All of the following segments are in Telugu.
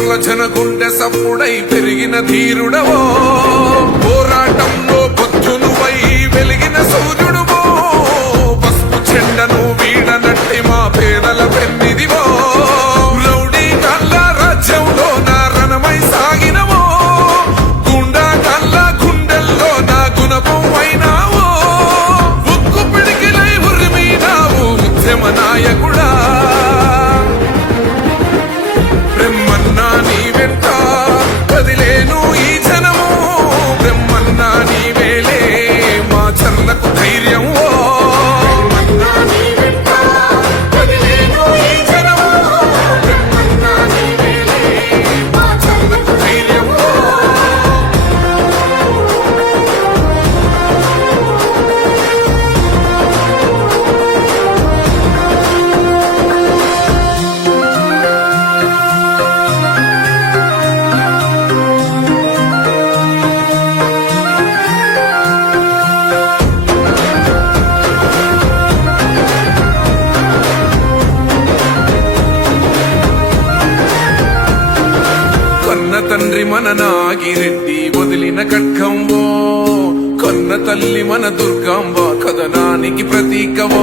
లక్షల గుండె సప్పుడై పెరిగిన ధీరుడవో. పోరాటంలో పొద్దునువై వెలిగిన సూర్యుడు కన్న తండ్రి మన నాగిరెడ్డి వదిలిన ఖడ్గంబో కన్న తల్లి మన దుర్గాంబ కథనానికి ప్రతీకవో.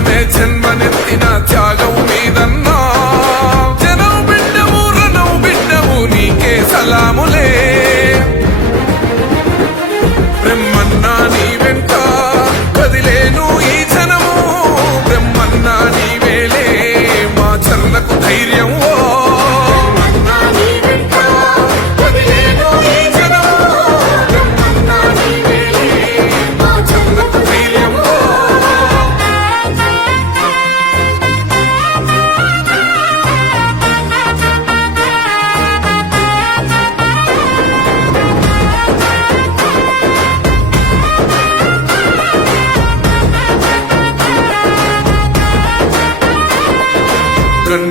me